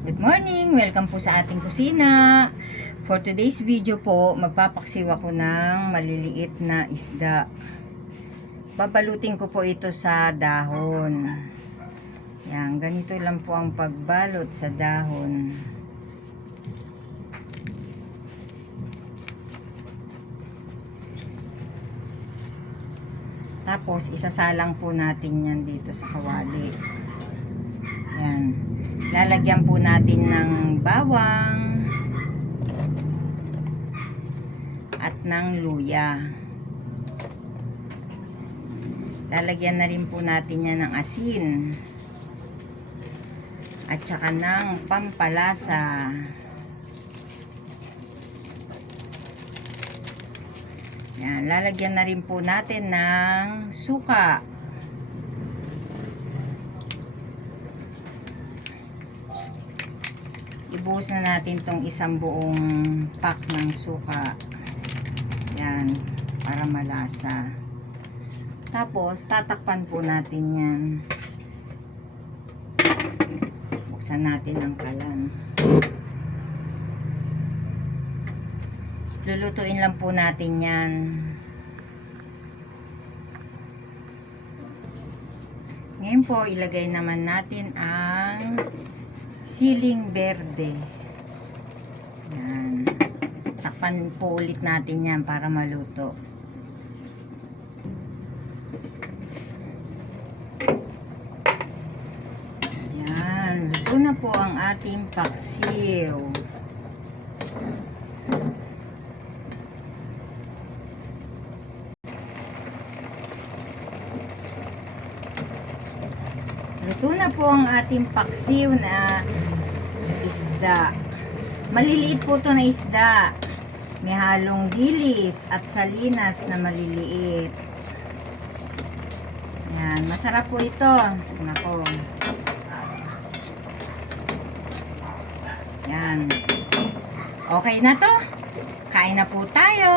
Good morning! Welcome po sa ating kusina. For today's video po, magpapaksiw ako ng maliliit na isda. Babalutin ko po ito sa dahon. Yan, ganito lang po ang pagbalot sa dahon. Tapos, isasalang po natin yan dito sa kawali. Yan. Lalagyan po natin ng bawang at ng luya. Lalagyan na rin po natin yan ng asin at saka ng pampalasa. Yan, lalagyan na rin po natin ng suka. Ibuhos na natin tong isang buong pack ng suka. Yan, para malasa. Tapos, tatakpan po natin yan. Buksan natin ang kalan. Lulutuin lang po natin yan. Ngayon po, ilagay naman natin ang siling berde. Yan. Takpan po ulit natin yan para maluto. Yan. Luto na po ang ating paksiw. Luto na po ang ating paksiw na isda. Maliliit po ito na isda. May halong dilis at salinas na maliliit. Yan, masarap po ito. Nako. Yan. Okay na to. Kain na po tayo.